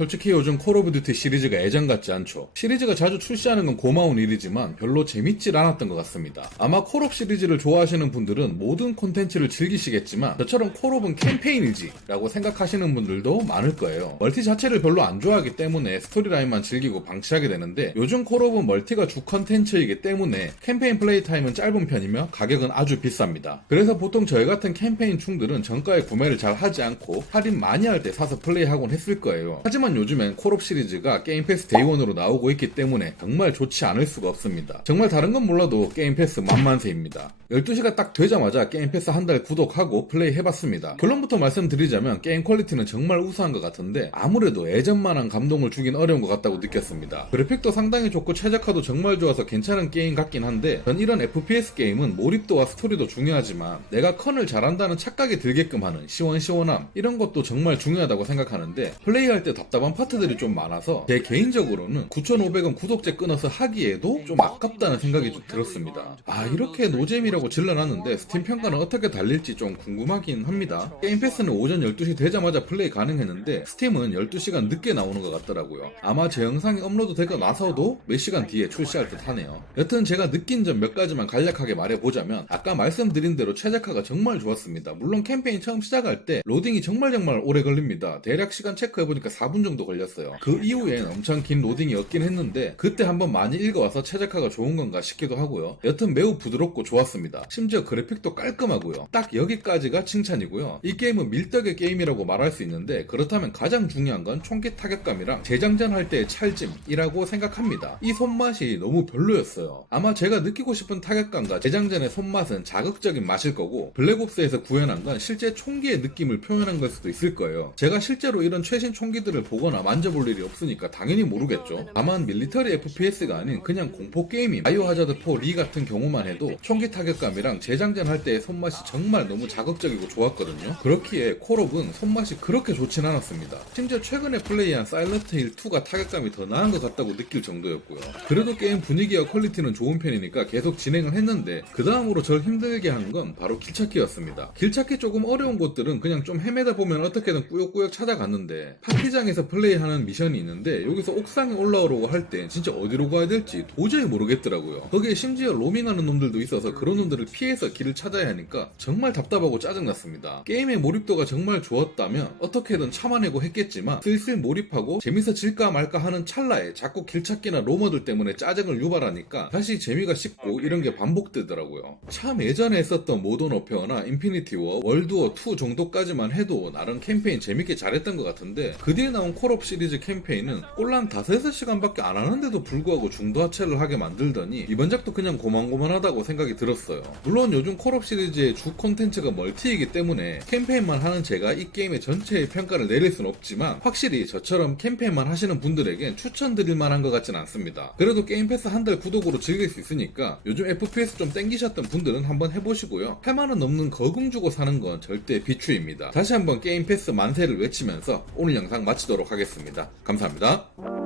솔직히 요즘 콜 오브 듀티 시리즈가 예전 같지 않죠. 시리즈가 자주 출시하는 건 고마운 일이지만 별로 재밌질 않았던 것 같습니다. 아마 콜옵 시리즈를 좋아하시는 분들은 모든 콘텐츠를 즐기시겠지만 저처럼 콜옵은 캠페인이지 라고 생각하시는 분들도 많을 거예요. 멀티 자체를 별로 안 좋아하기 때문에 스토리라인만 즐기고 방치하게 되는데, 요즘 콜옵은 멀티가 주 컨텐츠이기 때문에 캠페인 플레이 타임은 짧은 편이며 가격은 아주 비쌉니다. 그래서 보통 저희 같은 캠페인 충들은 정가에 구매를 잘 하지 않고 할인 많이 할 때 사서 플레이하곤 했을 거예요. 하지만 요즘엔 콜옵 시리즈가 게임 패스 데이원으로 나오고 있기 때문에 정말 좋지 않을 수가 없습니다. 정말 다른 건 몰라도 게임 패스 만만세입니다. 12시가 딱 되자마자 게임 패스 한 달 구독하고 플레이 해봤습니다. 결론부터 말씀드리자면 게임 퀄리티는 정말 우수한 것 같은데 아무래도 예전만한 감동을 주긴 어려운 것 같다고 느꼈습니다. 그래픽도 상당히 좋고 최적화도 정말 좋아서 괜찮은 게임 같긴 한데, 전 이런 FPS 게임은 몰입도와 스토리도 중요하지만 내가 컨을 잘한다는 착각이 들게끔 하는 시원시원함, 이런 것도 정말 중요하다고 생각하는데, 플레이할 때 답답한 파트들이 좀 많아서 제 개인적으로는 9,500원 구독제 끊어서 하기에도 좀 아깝다는 생각이 좀 들었습니다. 이렇게 노잼이라고 질러놨는데 스팀 평가는 어떻게 달릴지 좀 궁금하긴 합니다. 게임 패스는 오전 12시 되자마자 플레이 가능했는데 스팀은 12시간 늦게 나오는 것 같더라고요. 아마 제 영상이 업로드 되고 나서도 몇 시간 뒤에 출시할 듯 하네요. 여튼 제가 느낀 점 몇 가지만 간략하게 말해보자면, 아까 말씀드린 대로 최적화가 정말 좋았습니다. 물론 캠페인 처음 시작할 때 로딩이 정말 오래 걸립니다. 대략 시간 체크해보니까 4분 정도 걸렸어요. 그 이후엔 엄청 긴 로딩이었긴 했는데 그때 한번 많이 읽어와서 최적화가 좋은 건가 싶기도 하고요. 여튼 매우 부드럽고 좋았습니다. 심지어 그래픽도 깔끔하고요. 딱 여기까지가 칭찬이고요. 이 게임은 밀떡의 게임이라고 말할 수 있는데, 그렇다면 가장 중요한 건 총기 타격감이랑 재장전할 때의 찰짐이라고 생각합니다. 이 손맛이 너무 별로였어요. 아마 제가 느끼고 싶은 타격감과 재장전의 손맛은 자극적인 맛일 거고, 블랙옵스에서 구현한 건 실제 총기의 느낌을 표현한 걸 수도 있을 거예요. 제가 실제로 이런 최신 총기들을 보거나 만져볼 일이 없으니까 당연히 모르겠죠. 다만 밀리터리 FPS가 아닌 그냥 공포 게임인 바이오하자드4 리 같은 경우만 해도 총기 타격감이랑 재장전할 때의 손맛이 정말 너무 자극적이고 좋았거든요. 그렇기에 콜옵은 손맛이 그렇게 좋진 않았습니다. 심지어 최근에 플레이한 사일런트 힐 2가 타격감이 더 나은 것 같다고 느낄 정도였고요. 그래도 게임 분위기와 퀄리티는 좋은 편이니까 계속 진행을 했는데, 그 다음으로 절 힘들게 한 건 바로 길찾기였습니다. 길찾기 조금 어려운 곳들은 그냥 좀 헤매다 보면 어떻게든 꾸역꾸역 찾아갔는데, 파티장에서 플레이하는 미션이 있는데 여기서 옥상에 올라오려고 할 때 진짜 어디로 가야 될지 도저히 모르겠더라고요. 거기에 심지어 로밍하는 놈들도 있어서 그런 놈들을 피해서 길을 찾아야 하니까 정말 답답하고 짜증났습니다. 게임의 몰입도가 정말 좋았다면 어떻게든 참아내고 했겠지만, 슬슬 몰입하고 재밌어질까 말까 하는 찰나에 자꾸 길찾기나 로머들 때문에 짜증을 유발하니까 다시 재미가 식고 이런 게 반복되더라고요. 참 예전에 했었던 모던 워페어나 인피니티 워, 월드워 2 정도까지만 해도 나름 캠페인 재밌게 잘했던 것 같은데, 그 뒤에 나온 콜옵 시리즈 캠페인은 꼴랑 5-6시간밖에 안 하는데도 불구하고 중도 하체를 하게 만들더니 이번 작도 그냥 고만고만하다고 생각이 들었어요. 물론 요즘 콜옵 시리즈의 주 콘텐츠가 멀티이기 때문에 캠페인만 하는 제가 이 게임의 전체의 평가를 내릴 순 없지만, 확실히 저처럼 캠페인만 하시는 분들에겐 추천드릴 만한 것 같진 않습니다. 그래도 게임 패스 한 달 구독으로 즐길 수 있으니까 요즘 FPS 좀 땡기셨던 분들은 한번 해보시고요. 8만원 넘는 거금 주고 사는 건 절대 비추입니다. 다시 한번 게임 패스 만세를 외치면서 오늘 영상 마치도록 하겠습니다. 감사합니다.